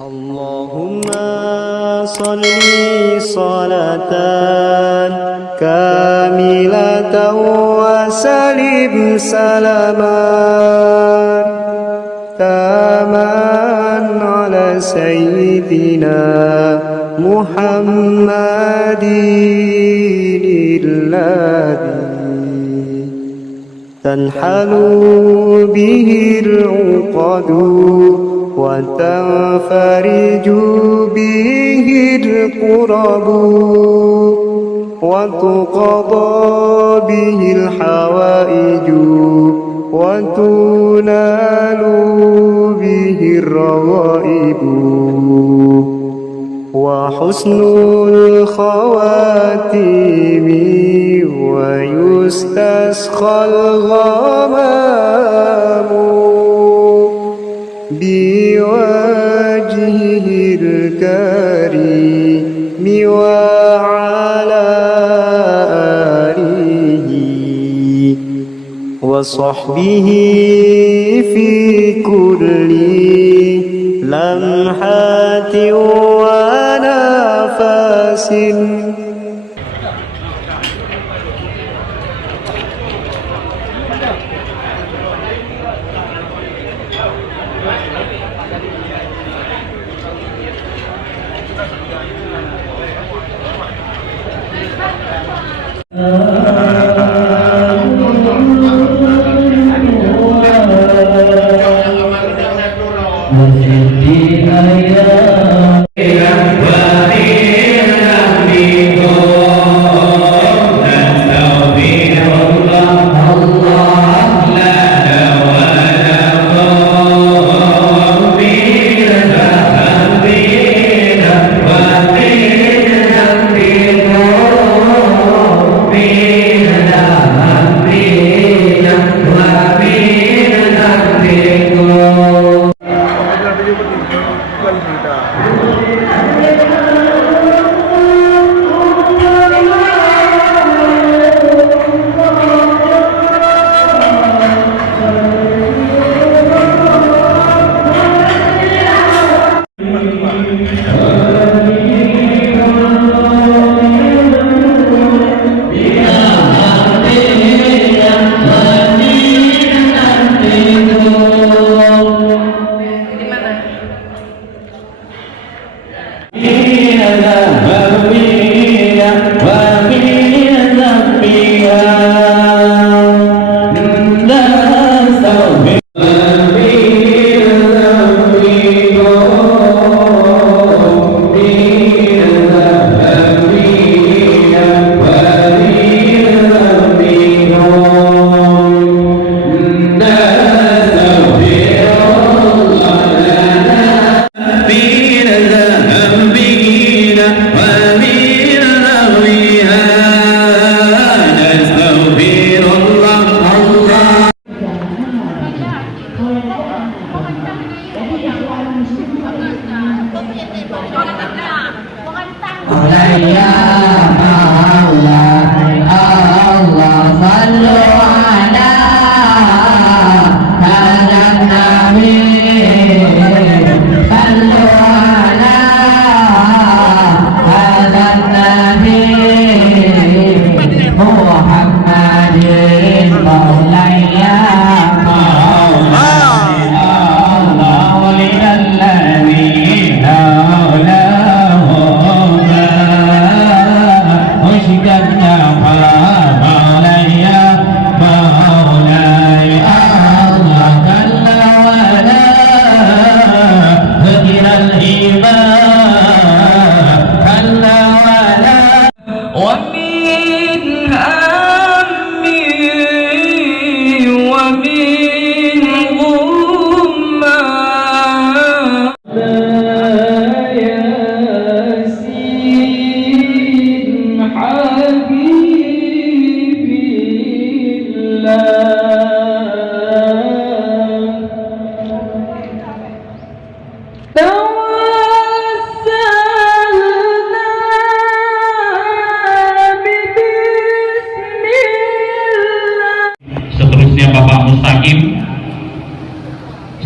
اللهم صل صلاة كاملة وسلم سلاما تاما على سيدنا محمد الذي تنحل به العقد وتنفرج به الكرب وتقضى به الحوائج وتنال به الرغائب وحسن الخواتيم ويستسقى الغمام بوجهه الكريم وعلى آله وصحبه في كل لمحة ونفس.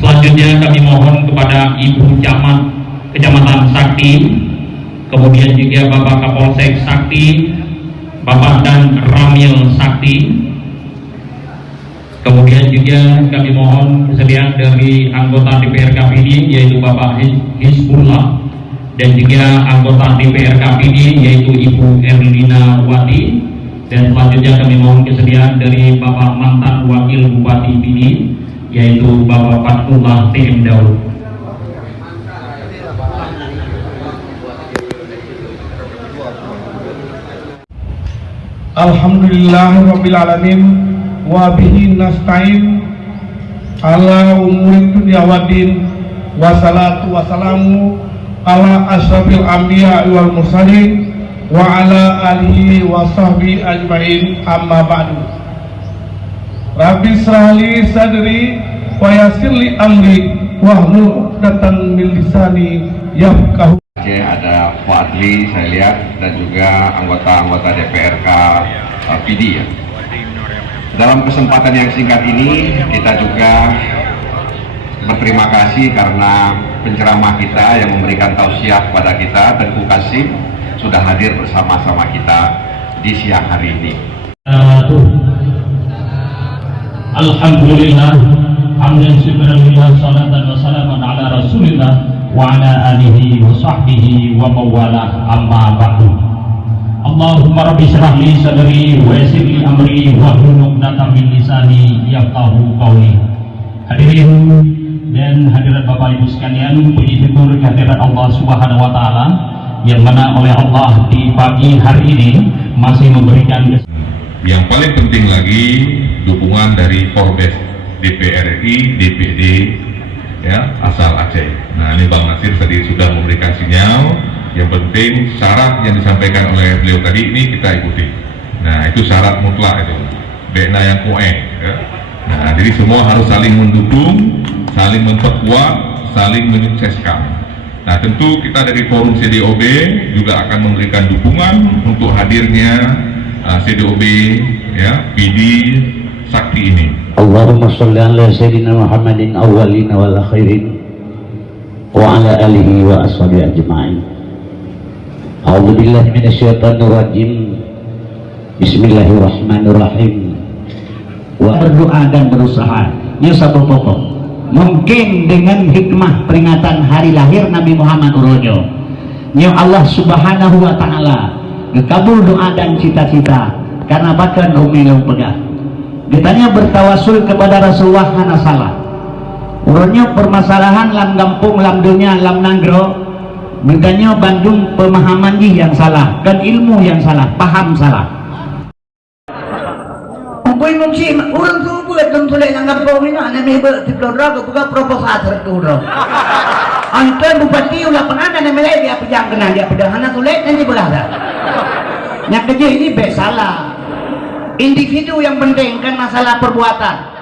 Selanjutnya kami mohon kepada Ibu Camat Kecamatan Sakti, kemudian juga Bapak Kapolsek Sakti, Bapak Dan Ramil Sakti. Kemudian juga kami mohon kesediaan dari anggota DPR KPD yaitu Bapak Hizbullah, dan juga anggota DPR KPD yaitu Ibu Erlina Wati, dan selanjutnya kami mohon kesediaan dari Bapak mantan Wakil Bupati PD yaitu Bapak Fatullah TM Daud. Alhamdulillahirabbil alamin wa bihi nasta'in ala umuri dunya waddin, wassalatu wassalamu ala asyrafil anbiya wal mursalin wa ala alihi wa sahbihi ajmain, amma ba'du. Rabbi shrahli sadri wa yassirli amri wahlul 'uqdatam min lisani yafqahu. Ada Fadli saya lihat, dan juga anggota-anggota DPRK PD ya. Dalam kesempatan yang singkat ini kita juga berterima kasih karena penceramah kita yang memberikan tausiah kepada kita, Tengku Kasim, sudah hadir bersama-sama kita di siang hari ini. Alhamdulillah, hamdan syukurillah, salatan wa salaman ala rasulillah wa ala alihi wa sahbihi wa mawalah, amma ba'du. Allahumma rabbi shrah li sadri wa yassir li amri wahlul 'uqdatam min lisani yafqahu qawli. Hadirin dan hadirat Bapak Ibu sekalian, puji syukur kehadirat Allah Subhanahu wa taala yang mana oleh Allah di pagi hari ini masih memberikan. Yang paling penting lagi dukungan dari Polres, DPR RI, DPD ya, asal Aceh. Nah, ini Bang Nasir tadi sudah memberikan sinyal. Yang penting syarat yang disampaikan oleh beliau tadi ini kita ikuti. Nah, itu syarat mutlak itu. Bena yang kueng ya. Nah, jadi semua harus saling mendukung, saling memperkuat, saling menyukseskan. Nah, tentu kita dari Forum CDOB juga akan memberikan dukungan untuk hadirnya CDOB ya, PD Sakti ini. Allahumma sholli ala sayyidina Muhammadin awwalin wal akhirin wa ala alihi wa ashabihi ajma'in. A'udzu billahi minasyaitonir rajim. Bismillahirrahmanirrahim. Wa berdoa dan berusaha. Ini satu pokok. Mungkin dengan hikmah peringatan hari lahir Nabi Muhammad Urojo, ya Allah Subhanahu wa taala gekabul doa dan cita-cita karena bahkan umilau pegah. Ditanya bertawasul kepada Rasulullah hana salah. Urutnya permasalahan lam gampung, lam dunia, lam nanggro. Bertanya Bandung pemahaman yang salah dan ilmu yang salah, paham salah. Poin mungsi urang tu buat dum tule nang gampung ni ana me diplodra ko buka proposal terturo. Anton bupati ulah penanda na melai dia pejang kena dia pedahana tule nanti belah dah. Nyak kerja ini be salah. Individu yang penting kan masalah perbuatan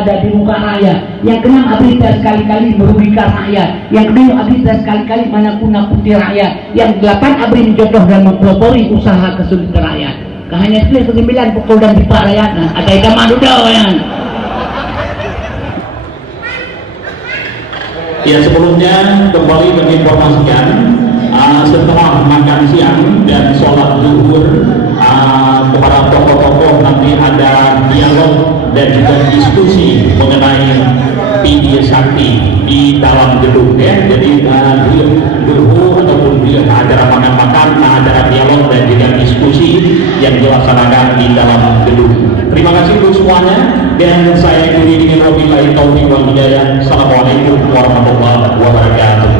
ada di muka rakyat. Yang keenam berita sekali-kali merugikan rakyat. Yang kedua berita sekali-kali menakut-nakuti rakyat. Yang delapan abri menjodoh dan mempelopori usaha kesulitan rakyat. Hanya sekali kesembilan pukul dan tipak rakyat. Nah, ada ikan madu dah yang. Ya, sebelumnya kembali menginformasikan setelah makan siang dan sholat zuhur kepada tokoh-tokoh nanti ada dialog dan juga diskusi mengenai PD Sakti di dalam gedung ya. Jadi zuhur ataupun acara makan-makan, acara dialog dan juga diskusi yang dilaksanakan di dalam gedung. Terima kasih untuk semuanya, dan saya akhiri dengan wabillahi taufiq wal hidayah. Assalamualaikum warahmatullahi wabarakatuh.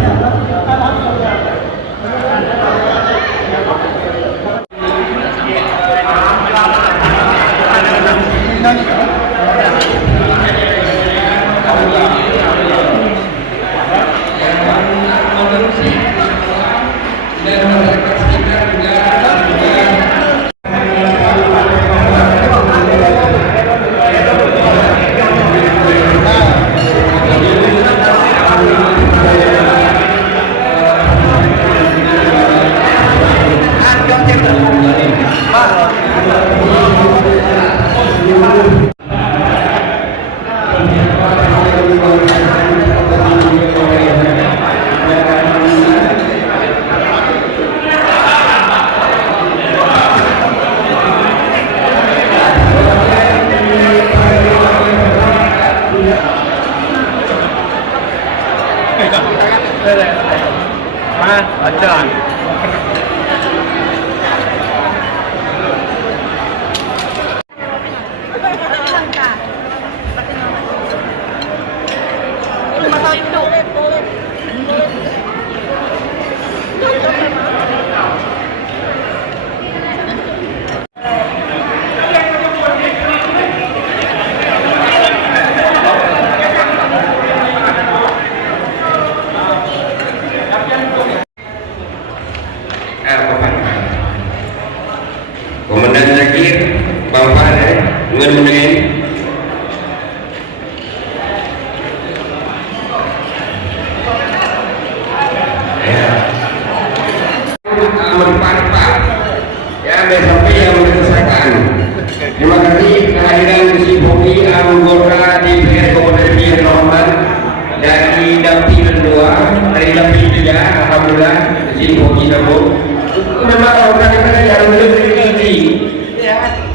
Acan. Komandan Zakir, Bapak dengan menengah bermanfaat ya sampai yang mengesahkan. Terima kasih kehadiran Gusti Bobi anggota DPR Komoditi yang terhormat dari Dapil 2 dari Dapil 3. Alhamdulillah Gusti Bobi Sabo memang orang yang lebih ya.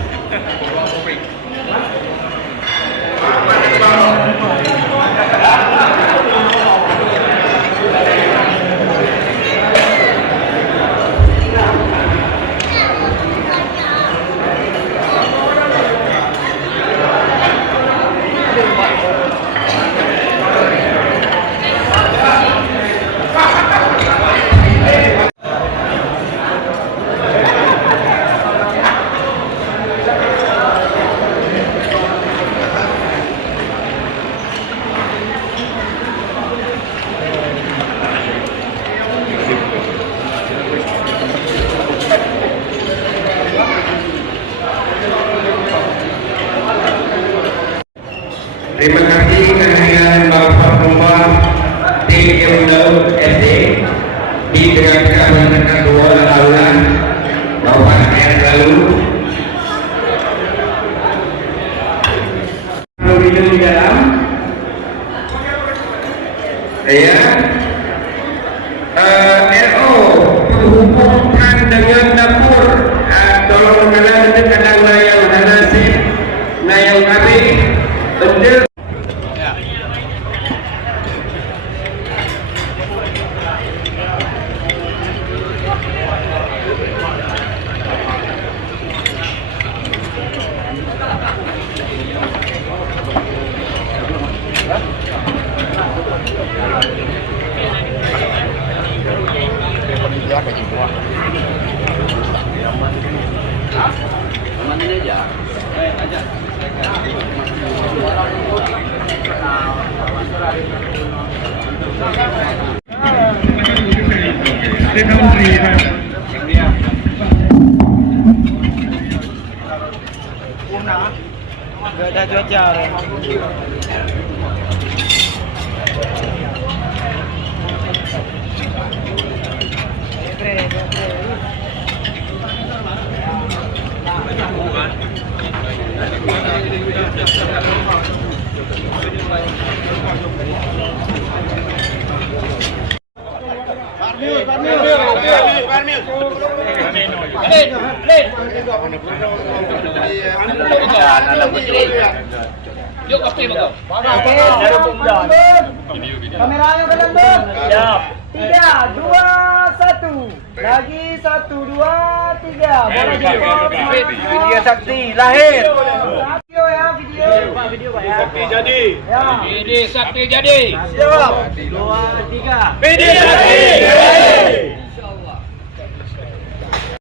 Terima kasih kehadiran Bapak Rumah TM Daud SD di Tengah-Tengah Kedua Aula Bapak R. Lalu video di dalam ya RO menghubungkan dengan dapur tolong mengenal kadang layang nasib nayang kami benda. Gak ada cuaca. Yuk, oke, Bang. Kameranya ke dalam. Siap. 3, 2, 1. Lagi 1, 2, 3. Video sakti lahir. Video ya, video. Video Pak ya. Sakti jadi. Ya. Video sakti jadi. Siap. 2, 3. Video sakti.